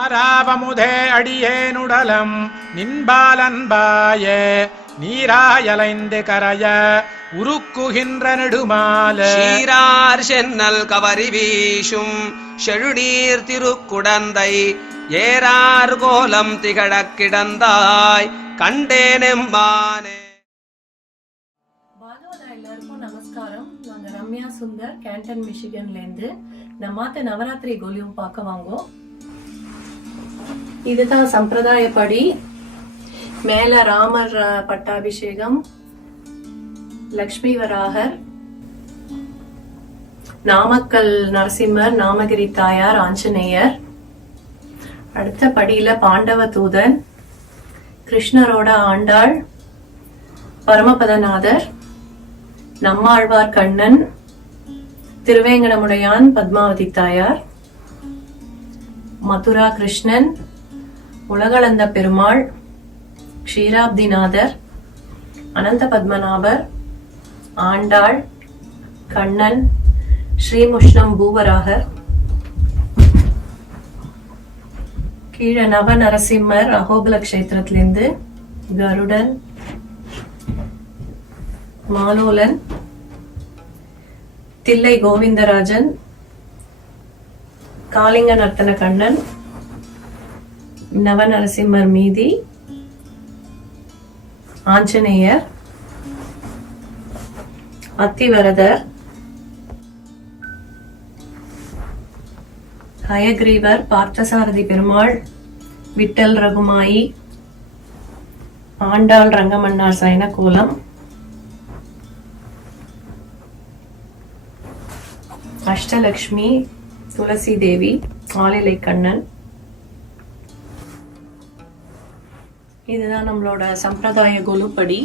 ஆராவமுதே அடியேனுடலம் நின்பாலன்பாய நீராயலைந்து கரைய உருக்குகின்ற நெடுமால சீரார் சென்னல் கவரி வீசும் செழுநீர் திருக்குடந்தை ஏறார் கோலம் திகழக் கிடந்தாய் கண்டேனெம்பானே. எல்லாருக்கும் நமஸ்காரம். நாங்க ரம்யா சுந்தர், கேண்டன் மிஷிகன்ல இருந்து நம்மாத்த நவராத்திரி கோலியும் பார்க்க வாங்கோம். இதுதான் சம்பிரதாயப்படி. மேல ராமர் பட்டாபிஷேகம், லக்ஷ்மி வராகர், நாமக்கல் நரசிம்மர், நாமகிரி தாயார், ஆஞ்சநேயர். அடுத்த படியில பாண்டவ தூதன், கிருஷ்ணரோட ஆண்டாள், பரமபதநாதர், நம்மாழ்வார் கண்ணன், திருவேங்கடமுடையான், பத்மாவதி தாயார், மதுரா கிருஷ்ணன், உலகளந்த பெருமாள், க்ஷீராப்திநாதர், அனந்த பத்மநாபர், ஆண்டாள், கண்ணன், ஸ்ரீமுஷ்ணம் பூவராகர், கீழ நவ நரசிம்மர் அகோபல கஷேத்திரத்திலிருந்து, கருடன், மாலோலன், தில்லை கோவிந்தராஜன், காளிங்க நர்த்தன கண்ணன், நவநரசிம்மர் மீதி, ஆஞ்சநேயர், அத்திவரதர், ஹயக்ரீவர், பார்த்தசாரதி பெருமாள், விட்டல் ரகுமாயி, ஆண்டாள் ரங்கமன்னார் சயன கோலம், அஷ்டலக்ஷ்மி, துளசி தேவி, ஆளிலை கண்ணன். இதுதான் நம்மளோட சம்பிரதாய கொலுப்படி.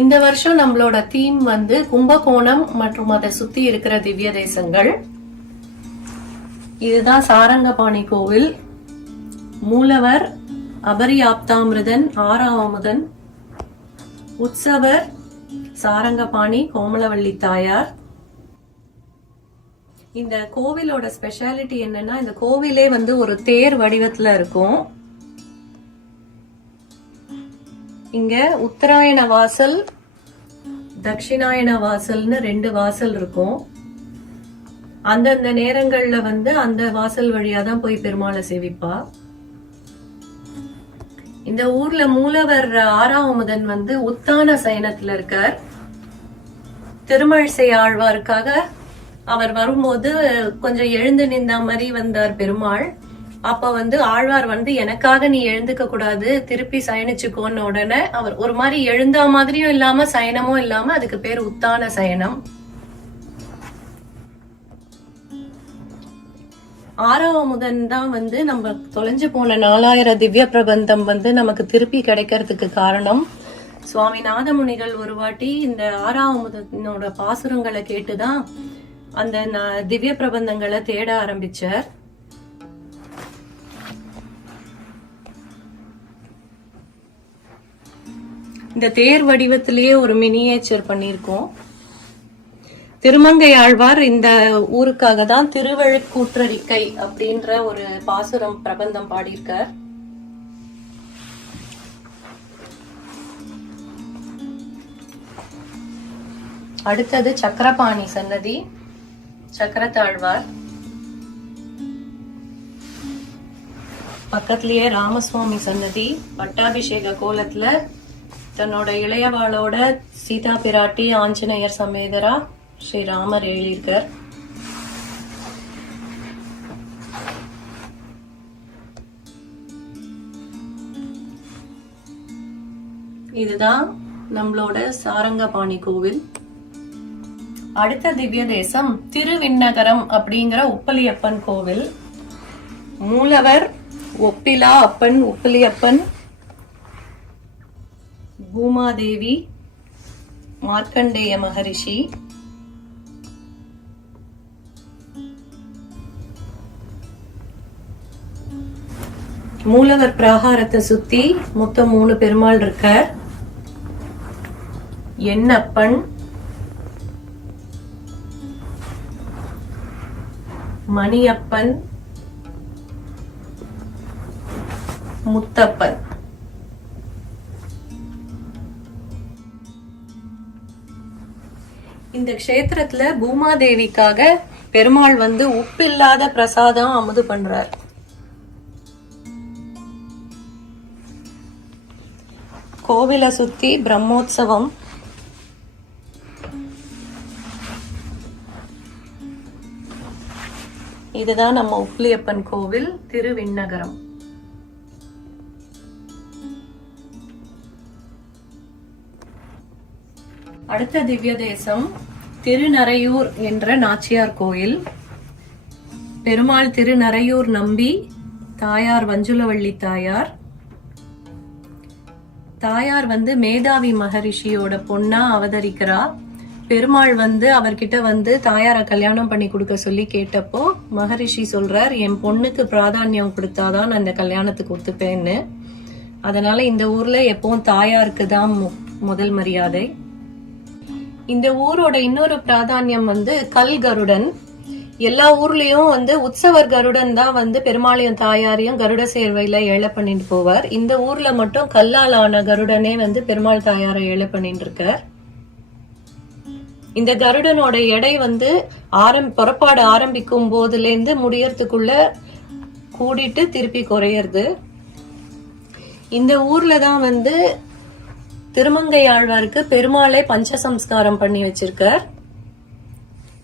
இந்த வருஷம் நம்மளோட தீம் வந்து கும்பகோணம் மற்றும் அதை சுத்தி இருக்கிற திவ்ய தேசங்கள். இதுதான் சாரங்கபாணி கோவில். மூலவர் அபரியாப்தாமிருதன், ஆறாவமுதன், உற்சவர் சாரங்கபாணி, கோமலவள்ளி தாயார். இந்த கோவிலோட ஸ்பெஷாலிட்டி என்னன்னா, இந்த கோவிலே வந்து ஒரு தேர் வடிவத்துல இருக்கும். இங்க உத்தராயண வாசல், தட்சிணாயன வாசல்னு 2 வாசல் இருக்கும். அந்தந்த நேரங்கள்ல வந்து அந்த வாசல் வழியாதான் போய் பெருமாளை சேவிப்பா. இந்த ஊர்ல மூலவர் ஆறாவமுதன் வந்து உத்தான சயனத்துல இருக்கார். திருமழிசை ஆழ்வாருக்காக அவர் வரும்போது கொஞ்சம் எழுந்து நின்ற மாதிரி வந்தார் பெருமாள். அப்ப வந்து ஆழ்வார் வந்து எனக்காக நீ எழுந்துக்க கூடாது, திருப்பி சயனிச்சுக்கோன்னு உடனே அவர் ஒரு மாதிரி எழுந்தா மாதிரியும் இல்லாம சயனமும் இல்லாம, அதுக்கு பேர் உத்தான சயனம். ஆறாவமுதன் தான் வந்து நம்ம தொலைஞ்சு போன 4000 திவ்ய பிரபந்தம் வந்து நமக்கு திருப்பி கிடைக்கிறதுக்கு காரணம். சுவாமி நாதமுனிகள் ஒரு வாட்டி இந்த ஆறாவமுதனோட பாசுரங்களை கேட்டுதான் அந்த திவ்ய பிரபந்தங்களை தேட ஆரம்பிச்சார். இந்த தேர் வடிவத்திலேயே ஒரு மினியேச்சர் பண்ணிருக்கோம். திருமங்கை ஆழ்வார் இந்த ஊருக்காக தான் திருவழுக்கூற்றறிக்கை அப்படின்ற ஒரு பாசுரம் பிரபந்தம் பாடியிருக்கார். அடுத்தது சக்கரபாணி சன்னதி, சக்கரத்தாழ்வார். பக்கத்திலேயே ராமசுவாமி சன்னதி, பட்டாபிஷேக கோலத்துல தன்னோட இளையவாளோட சீதா பிராட்டி, ஆஞ்சநேயர் சமேதரா ஸ்ரீராமர் எழுதியிருக்கார். இதுதான் நம்மளோட சாரங்கபாணி கோவில். அடுத்த திவ்ய தேசம் திருவிண்ணகரம் அப்படிங்கிற உப்பலியப்பன் கோவில். மூலவர் ஒப்பிலா அப்பன், உப்பலியப்பன், பூமாதேவி, மார்க்கண்டேய மகரிஷி. மூலவர் பிராகாரத்தை சுத்தி மொத்தம் 3 பெருமாள் இருக்கார். எண்ணப்பன், மணியப்பன், முத்தப்பன். இந்த க்ஷேத்திரத்துல பூமாதேவிக்காக பெருமாள் வந்து உப்பில்லாத பிரசாதம் அமுது பண்றார். கோவிலை சுத்தி பிரம்மோற்சவம். இதுதான் நம்ம உப்ளியப்பன் கோவில், திருவிண்ணகரம். அடுத்த திவ்ய தேசம் திருநரையூர் என்ற நாச்சியார் கோயில். பெருமாள் திருநரையூர் நம்பி, தாயார் வஞ்சுலவள்ளி தாயார். தாயார் வந்து மேதாவி மகரிஷியோட பொண்ணா அவதரிக்கிறா. பெருமாள் வந்து அவர்கிட்ட வந்து தாயார கல்யாணம் பண்ணி கொடுக்க சொல்லி கேட்டப்போ மகரிஷி சொல்றார், என் பொண்ணுக்கு பிராதானியம் கொடுத்தாதான் நான் இந்த கல்யாணத்துக்கு ஒத்துப்பேன்னு. அதனால இந்த ஊர்ல எப்பவும் தாயாருக்கு தான் முதல் மரியாதை. இந்த ஊரோட இன்னொரு பிராதானியம் வந்து கல் கருடன். எல்லா ஊர்லயும் வந்து உற்சவர் கருடன் தான் வந்து பெருமாளையும் தாயாரையும் கருட சேர்வையில ஏழை பண்ணிட்டு போவார். இந்த ஊர்ல மட்டும் கல்லாலான கருடனே வந்து பெருமாள் தாயாரை ஏழை பண்ணிட்டு இருக்கார். இந்த கருடனோட எடை வந்து புறப்பாடு ஆரம்பிக்கும் போதுல இருந்து முடியறதுக்குள்ள கூடிட்டு திருப்பி குறையறது. இந்த ஊர்ல தான் வந்து திருமங்கை ஆழ்வாருக்கு பெருமாளை பஞ்சசம்ஸ்காரம் பண்ணி வச்சிருக்கார்.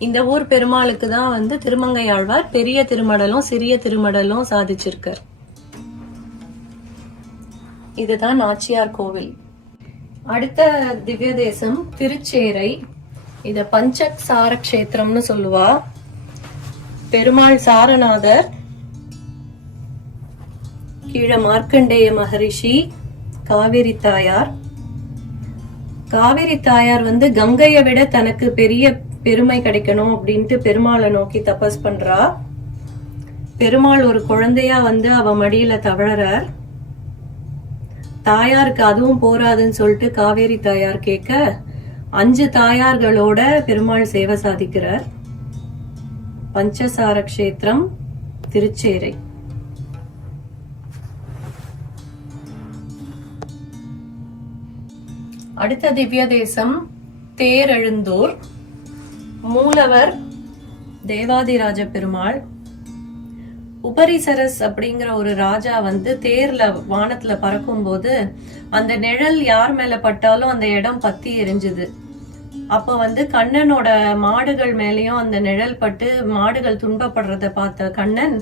இந்த ஊர் பெருமாளுக்கு தான் வந்து திருமங்கை ஆழ்வார் பெரிய திருமடலும் சிறிய திருமடலும் சாதிச்சிருக்கார். இதுதான் நாச்சியார் கோவில். அடுத்த திவ்ய தேசம் திருச்சேரை. இத பஞ்சக் சார கஷேத்திரம்னு சொல்லுவா. பெருமாள் சாரநாதர், கீழ மார்க்கண்டேய மகரிஷி, காவிரி தாயார். காவிரி தாயார் வந்து கங்கையை விட தனக்கு பெரிய பெருமை கிடைக்கணும் அப்படின்ட்டு பெருமாளை நோக்கி தபஸ் பண்றா. பெருமாள் ஒரு குழந்தையா வந்து அவ மடியில தவழறார். தாயாருக்கு அதுவும் போராதுன்னு சொல்லிட்டு காவேரி தாயார் கேட்க 5 தாயார்களோட பெருமாள் சேவை சாதிக்கிறார். பஞ்சசார கஷேத்திரம், திருச்சேரை. அடுத்த திவ்ய தேசம் தேரெழுந்தூர். மூலவர் தேவாதிராஜ பெருமாள். உபரிசரஸ் அப்படிங்கிற ஒரு ராஜா வந்து தேர்ல வானத்துல பறக்கும் போது அந்த நிழல் யார் மேல பட்டாலும் அந்த இடம் பத்தி எரிஞ்சுது. அப்ப வந்து கண்ணனோட மாடுகள் மேலயும் அந்த நிழல் பட்டு மாடுகள் துன்பப்படுறத பார்த்த கண்ணன்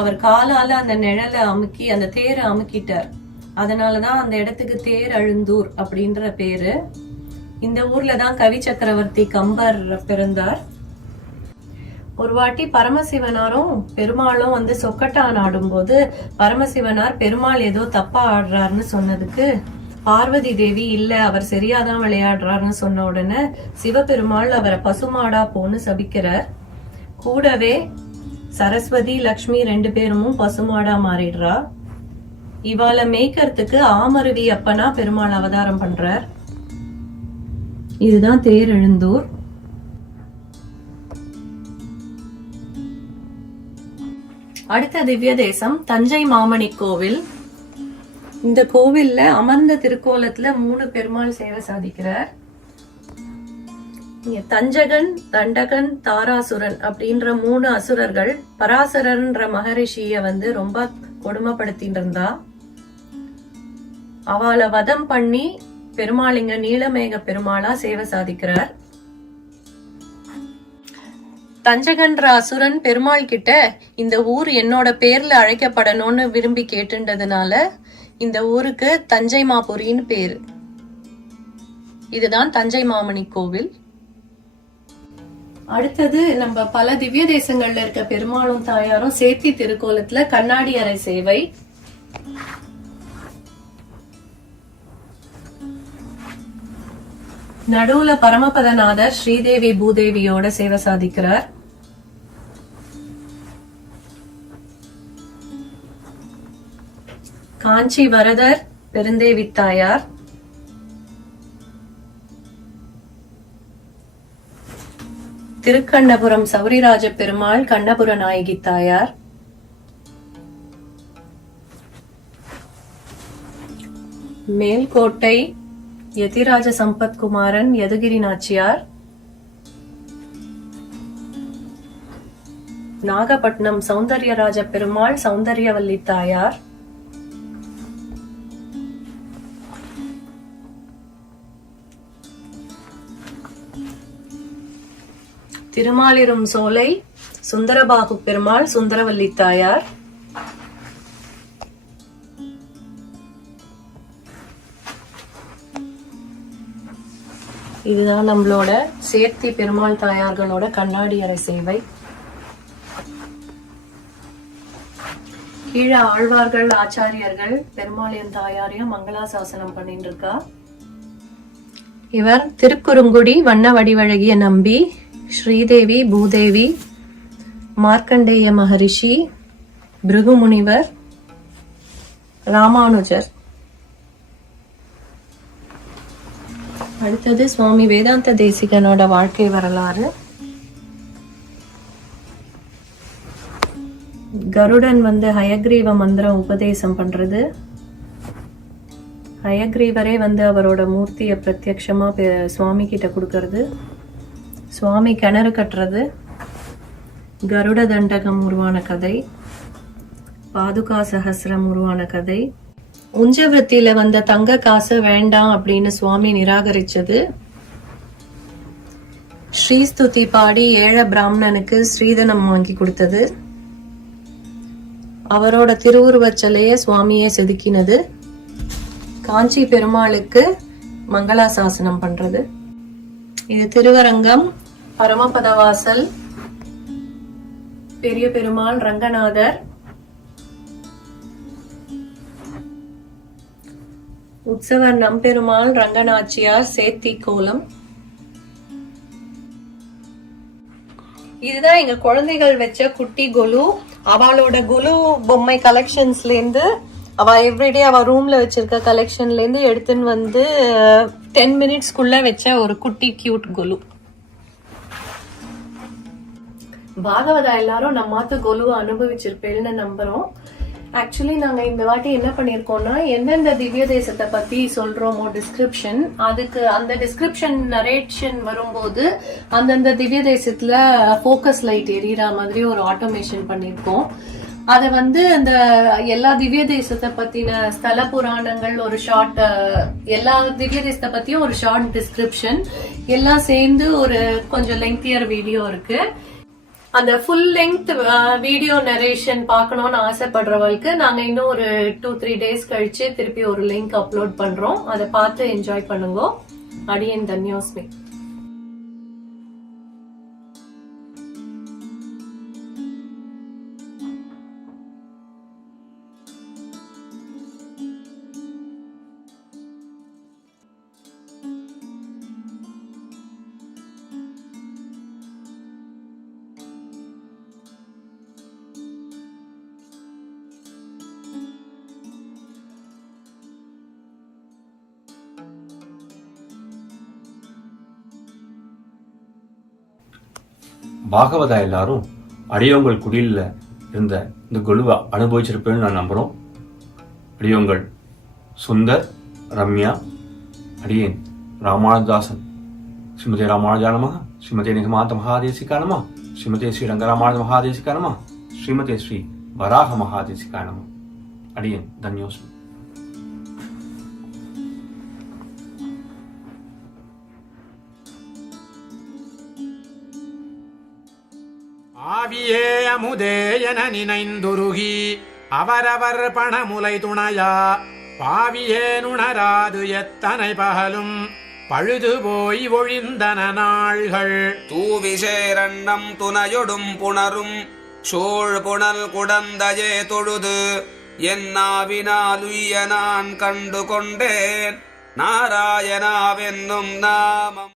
அவர் காலால அந்த நிழலை அமுக்கி அந்த தேரை அமுக்கிட்டார். அதனாலதான் அந்த இடத்துக்கு தேர் அழுந்தூர் அப்படின்ற பேரு. இந்த ஊர்ல தான் கவி சக்கரவர்த்தி கம்பர் பிறந்தார். ஒரு வாட்டி பரமசிவனாரும் பெருமாளும் வந்து சொக்கட்டான் ஆடும் போது பரமசிவனார் பெருமாள் ஏதோ தப்பா ஆடுறாருன்னு சொன்னதுக்கு பார்வதி தேவி இல்ல அவர் சரியாதான் விளையாடுறாருன்னு சொன்ன உடனே சிவபெருமாள் அவரை பசுமாடா போன்னு சபிக்கிறார். கூடவே சரஸ்வதி லக்ஷ்மி 2 பேரும் பசுமாடா மாறிடுறா. இவாளை மேய்க்கிறதுக்கு ஆமருவி அப்பனா பெருமாள் அவதாரம் பண்றார். இதுதான் தேரெழுந்தூர். அடுத்த திவ்ய தேசம் தஞ்சை மாமணி கோவில். இந்த கோவில்ல அமர்ந்த திருக்கோலத்துல 3 பெருமாள் சேவை சாதிக்கிறார். தஞ்சகன், தண்டகன், தாராசுரன் அப்படின்ற 3 அசுரர்கள் பராசரன்ற மகரிஷிய வந்து ரொம்ப கொடுமைப்படுத்திட்டு இருந்தா. அவளை வதம் பண்ணி பெருமாளிங்க நீலமேக பெருமாளா சேவை சாதிக்கிறார். தஞ்சகன்ற அசுரன் பெருமாள் கிட்ட இந்த ஊர் என்னோட பேர்ல அழைக்கப்படணும்னு விரும்பி கேட்டுன்றதுனால இந்த ஊருக்கு தஞ்சை மாபுரின்னு பேரு. இதுதான் தஞ்சை மாமணி கோவில். அடுத்தது நம்ம பல திவ்ய தேசங்கள்ல இருக்க பெருமாளும் தாயாரும் சேத்தி திருக்கோலத்துல கண்ணாடி அறை சேவை. நடுவுல பரமபதநாதர் ஸ்ரீதேவி பூதேவியோட சேவை சாதிக்கிறார். காஞ்சி வரதர் பெருந்தேவி தாயார். திருக்கண்ணபுரம் சௌரிராஜ பெருமாள் கண்ணபுர நாயகி தாயார், மேல்கோட்டை யதிராஜ சம்பத்குமாரன் யதுகிரி நாச்சியார், நாகப்பட்டினம் சௌந்தர்யராஜ பெருமாள் சௌந்தர்யவல்லி தாயார், திருமாலிரும் சோலை சுந்தரபாகு பெருமாள் சுந்தரவல்லி தாயார், இதுதான் நம்மளோட சேர்த்தி பெருமாள் தாயார்களோட கண்ணாடி அறை சேவை. கீழே ஆழ்வார்கள் ஆச்சாரியர்கள் பெருமாளின் தாயாரையும் மங்களாசாசனம் பண்ணிட்டு இருக்கா. இவர் திருக்குறுங்குடி வண்ண வடிவழகிய நம்பி, ஸ்ரீதேவி பூதேவி, மார்க்கண்டேய மகரிஷி, பிருகுமுனிவர், ராமானுஜர். அடுத்தது சுவாமி வேதாந்த தேசிகனோட வாழ்க்கை வரலாறு. கருடன் ஹயக்ரீவ மந்திரம் உபதேசம் பண்றது, ஹயக்ரீவரே அவரோட மூர்த்தியை பிரத்யக்ஷமா சுவாமி கிட்ட கொடுக்கறது, சுவாமி கிணறு கட்டுறது, கருட தண்டகம் உருவான கதை, பாதுகா சஹஸ்ரம் உருவான கதை, உஞ்சவத்தியில வந்த தங்க காசு வேண்டாம் அப்படின்னு சுவாமி நிராகரிச்சது, ஸ்ரீஸ்துதி பாடி ஏழ பிராமணனுக்கு ஸ்ரீதனம் வாங்கி கொடுத்தது, அவரோட திருவுருவச் சிலையை சுவாமியே செதுக்கினது, காஞ்சி பெருமாளுக்கு மங்களாசாசனம் பண்றது. இது திருவரங்கம், பரமபதவாசல், பெரிய பெருமாள் ரங்கநாதர், உற்சவர் நம்பெருமாள் ரங்கநாச்சியார் சேத்தி கோலம். இதுதான் எங்க குழந்தைகள் வச்ச குட்டி கொலு. அவளோட கொலு பொம்மை கலெக்ஷன்ஸ்ல இருந்து, அவ எவ்ரிடே அவ ரூம்ல வச்சிருக்க கலெக்ஷன்ல இருந்து எடுத்துன்னு 10 மினிட்ஸ்க்குள்ள வச்ச ஒரு குட்டி கியூட் கொலு. பாகவதா எல்லாரும் நம்மாத்து கொலுவை அனுபவிச்சிருப்பேன்னு நம்புறோம். ஆக்சுவலி நாங்க இந்த வாட்டி என்ன பண்ணிருக்கோம்னா, எந்தெந்த திவ்ய தேசத்தை பத்தி சொல்றோமோ டிஸ்கிரிப்ஷன், அதுக்கு அந்த டிஸ்கிரிப்ஷன் நரேஷன் வரும்போது அந்தந்த திவ்ய தேசத்துல போக்கஸ் லைட் எரியற மாதிரி ஒரு ஆட்டோமேஷன் பண்ணிருக்கோம். அத அந்த எல்லா திவ்ய தேசத்தை பத்தின ஸ்தல புராணங்கள் ஒரு ஷார்ட், எல்லா திவ்ய தேசத்தை பத்தியும் ஒரு ஷார்ட் டிஸ்கிரிப்ஷன் எல்லாம் சேர்ந்து ஒரு கொஞ்சம் லெங்தியர் வீடியோ இருக்கு. அந்த ஃபுல் லெங்த் வீடியோ நரேஷன் பார்க்கணும்னு ஆசைப்படுறவங்களுக்கு நாங்க இன்னும் ஒரு 2-3 டேஸ் கழிச்சு திருப்பி ஒரு லிங்க் அப்லோட் பண்றோம். அதை பார்த்து என்ஜாய் பண்ணுங்க. அடியேன் தன்யோஸ்மி. பாகவதா எல்லாரும் அடியோங்கள் குடியில இருந்த இந்த கொலுவை அனுபவிச்சிருப்பேன்னு நான் நம்புறோம். அடியோங்கள் சுந்தர், ரம்யா, அடியேன் ராமானுஜதாசன், ஸ்ரீமதி ராமானுஜா நமः, ஸ்ரீமதி நிகமாந்த மகாதேசிகா நமः, ஸ்ரீமதி ஸ்ரீ ரங்கராமானுஜ மகாதேசிகா நமः, ஸ்ரீமதி ஸ்ரீ வராக மகாதேசிகா நமः. அடியேன் தன்யோஸ்மி. ஆவியே அமுதே என நினைந்துருகி அவரவர் பணமுலை துணையா பாவியே நுணராது எத்தனை பகலும் பழுது போய் ஒழிந்தன நாள்கள். தூவிசேரண்ணம் துணையொடும் புணரும் சோழ் புனல் குடந்தஜே தொழுது என்னாவினாலுய்ய நான் கண்டு கொண்டேன் நாராயணாவென்னும் நாமம்.